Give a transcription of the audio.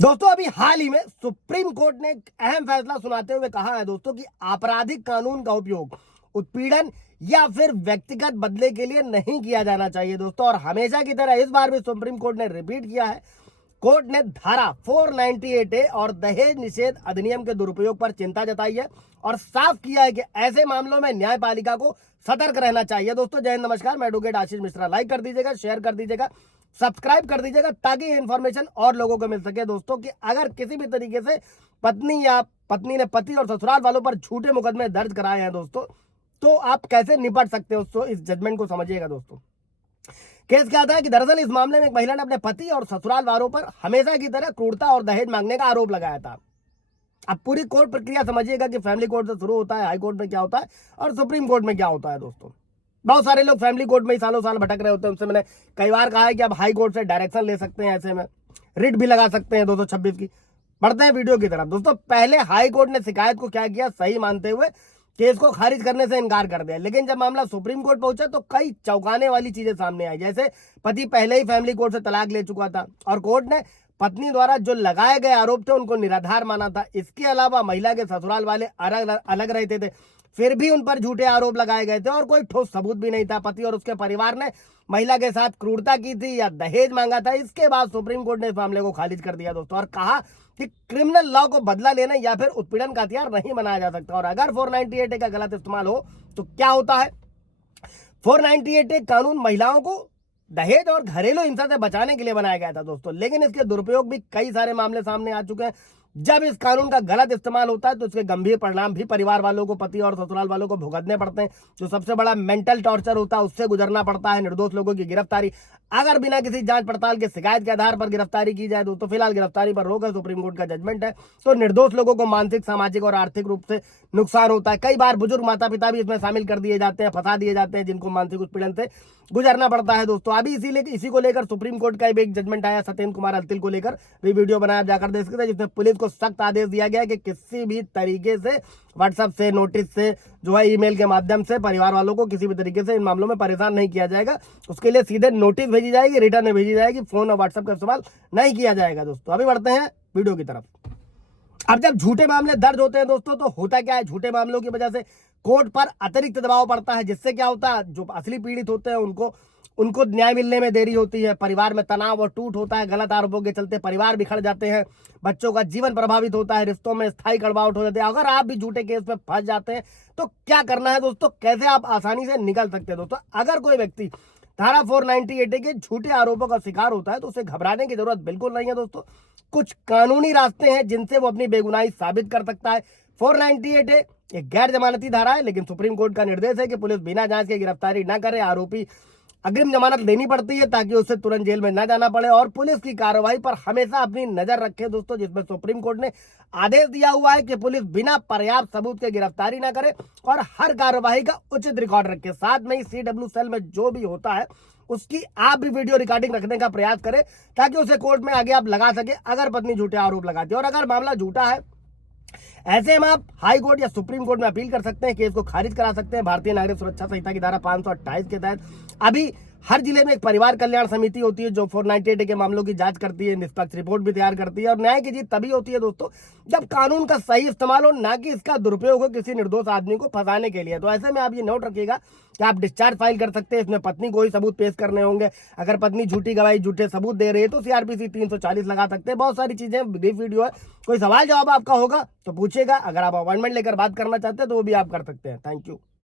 दोस्तों अभी हाल ही में सुप्रीम कोर्ट ने एक अहम फैसला सुनाते हुए कहा है दोस्तों कि आपराधिक कानून का उपयोग उत्पीड़न या फिर व्यक्तिगत बदले के लिए नहीं किया जाना चाहिए दोस्तों। और हमेशा की तरह इस बार भी सुप्रीम कोर्ट ने रिपीट किया है। कोर्ट ने धारा 498A और दहेज निषेध अधिनियम के दुरुपयोग पर चिंता जताई है और साफ किया है कि ऐसे मामलों में न्यायपालिका को सतर्क रहना चाहिए। दोस्तों जय हिंद, नमस्कार, मैं एडवोकेट आशीष मिश्रा। लाइक कर दीजिएगा, शेयर कर दीजिएगा, सब्सक्राइब कर दीजिएगा ताकि ये इन्फॉर्मेशन और लोगों को मिल सके दोस्तों कि अगर किसी भी तरीके से पत्नी या पत्नी ने पति और ससुराल वालों पर झूठे मुकदमे दर्ज कराए हैं दोस्तों, तो आप कैसे निपट सकते हो। दोस्तों इस जजमेंट को समझिएगा दोस्तों। केस क्या था कि दरअसल इस मामले में एक महिला ने अपने पति और ससुराल वालों पर हमेशा की तरह क्रूरता और दहेज मांगने का आरोप लगाया था। अब पूरी कोर्ट प्रक्रिया समझिएगा कि फैमिली कोर्ट से शुरू होता है, हाई कोर्ट में क्या होता है और सुप्रीम कोर्ट में क्या होता है दोस्तों। बहुत सारे लोग फैमिली कोर्ट में ही सालों साल भटक रहे होते हैं। उनसे मैंने कई बार कहा है कि आप हाई कोर्ट से डायरेक्शन ले सकते हैं, ऐसे में रिट भी लगा सकते हैं 226 की। बढ़ते हैं वीडियो की तरफ। दोस्तों पहले हाई कोर्ट ने शिकायत को क्या किया, सही मानते हुए केस को खारिज करने से इनकार कर दिया। लेकिन जब मामला सुप्रीम कोर्ट पहुंचा तो कई चौंकाने वाली चीजें सामने आई। जैसे पति पहले ही फैमिली कोर्ट से तलाक ले चुका था और कोर्ट ने पत्नी द्वारा जो लगाए गए आरोप थे उनको निराधार माना था। इसके अलावा महिला के ससुराल वाले अलग रहते थे, फिर भी उन पर झूठे आरोप लगाए गए थे और कोई ठोस सबूत भी नहीं था। पति और उसके परिवार ने महिला के साथ क्रूरता की थी या दहेज मांगा था। इसके बाद सुप्रीम कोर्ट ने इस मामले को खारिज कर दिया दोस्तों और कहा कि क्रिमिनल लॉ को बदला लेने या फिर उत्पीड़न का हथियार नहीं बनाया जा सकता। और अगर 498A का गलत इस्तेमाल हो तो क्या होता है। 498A कानून महिलाओं को दहेज और घरेलू हिंसा से बचाने के लिए बनाया गया था दोस्तों, लेकिन इसके दुरुपयोग भी कई सारे मामले सामने आ चुके हैं। जब इस कानून का गलत इस्तेमाल होता है तो इसके गंभीर परिणाम भी परिवार वालों को, पति और ससुराल वालों को भुगतने पड़ते हैं। जो सबसे बड़ा मेंटल टॉर्चर होता है उससे गुजरना पड़ता है। निर्दोष लोगों की गिरफ्तारी, अगर बिना किसी जांच पड़ताल के शिकायत के आधार पर गिरफ्तारी की जाए दोस्तों, फिलहाल गिरफ्तारी पर रोक है, सुप्रीम कोर्ट का जजमेंट है। तो निर्दोष लोगों को मानसिक, सामाजिक और आर्थिक रूप से नुकसान होता है। कई बार बुजुर्ग माता पिता भी इसमें शामिल कर दिए जाते हैं, फंसा दिए जाते हैं, जिनको मानसिक उत्पीड़न से गुजरना पड़ता है दोस्तों। अभी इसी को लेकर सुप्रीम कोर्ट का एक जजमेंट आया सत्येंद्र कुमार अल्तिल को लेकर, भी वीडियो बनाया, जाकर देख सकते हैं, जिसमें पुलिस को सख्त आदेश दिया गया है कि किसी भी तरीके से व्हाट्सएप से, नोटिस से, जो है ईमेल के माध्यम से परिवार वालों को किसी भी तरीके से इन मामलों में परेशान नहीं किया जाएगा। उसके लिए सीधे नोटिस भेजी जाएगी, रिटर्न में भेजी जाएगी, फोन और व्हाट्सएप का इस्तेमाल नहीं किया जाएगा दोस्तों। अभी बढ़ते हैं वीडियो की तरफ। अब जब झूठे मामले दर्ज होते हैं दोस्तों तो होता क्या है, झूठे मामलों की वजह से कोर्ट पर अतिरिक्त दबाव पड़ता है, जिससे क्या होता है, जो असली पीड़ित होते हैं उनको न्याय मिलने में देरी होती है। परिवार में तनाव और टूट होता है। गलत आरोपों के चलते परिवार बिखर जाते हैं, बच्चों का जीवन प्रभावित होता है, रिश्तों में स्थायी कड़वाहट हो जाती है। अगर आप भी झूठे केस में फंस जाते हैं तो क्या करना है दोस्तों, कैसे आप आसानी से निकल सकते हैं दोस्तों। अगर कोई व्यक्ति धारा 498A के झूठे आरोपों का शिकार होता है तो उसे घबराने की जरूरत बिल्कुल नहीं है दोस्तों। कुछ कानूनी रास्ते हैं जिनसे वो अपनी बेगुनाही साबित कर सकता है। 498A एक गैर जमानती धारा है, लेकिन सुप्रीम कोर्ट का निर्देश है कि पुलिस बिना जांच के गिरफ्तारी न करे। आरोपी अग्रिम जमानत लेनी पड़ती है ताकि उसे तुरंत जेल में न जाना पड़े और पुलिस की कार्रवाई पर हमेशा अपनी नजर रखे दोस्तों, जिसमें सुप्रीम कोर्ट ने आदेश दिया हुआ है कि पुलिस बिना पर्याप्त सबूत के गिरफ्तारी न करे और हर कार्रवाई का उचित रिकॉर्ड रखे। साथ में ही CW सेल में जो भी होता है उसकी आप भी वीडियो रिकॉर्डिंग रखने का प्रयास करें ताकि उसे कोर्ट में आगे आप लगा सके अगर पत्नी झूठे आरोप लगाती है। और अगर मामला झूठा है, ऐसे में आप हाई कोर्ट या सुप्रीम कोर्ट में अपील कर सकते हैं, केस को खारिज करा सकते हैं। भारतीय नागरिक सुरक्षा संहिता की धारा 528 के तहत अभी हर जिले में एक परिवार कल्याण समिति होती है जो 498A के मामलों की जांच करती है, निष्पक्ष रिपोर्ट भी तैयार करती है। और न्याय की जीत तभी होती है दोस्तों जब कानून का सही इस्तेमाल हो, ना कि इसका दुरुपयोग हो किसी निर्दोष आदमी को फंसाने के लिए। तो ऐसे में आप ये नोट रखिएगा कि आप डिस्चार्ज फाइल कर सकते हैं। इसमें पत्नी को ही सबूत पेश करने होंगे। अगर पत्नी झूठी गवाही, झूठे सबूत दे रही है तो CRPC 340 लगा सकते हैं। बहुत सारी चीजें, ब्रीफ वीडियो है। कोई सवाल जवाब आपका होगा तो पूछेगा। अगर आप अपॉइंटमेंट लेकर बात करना चाहते हैं तो वो भी आप कर सकते हैं। Thank you.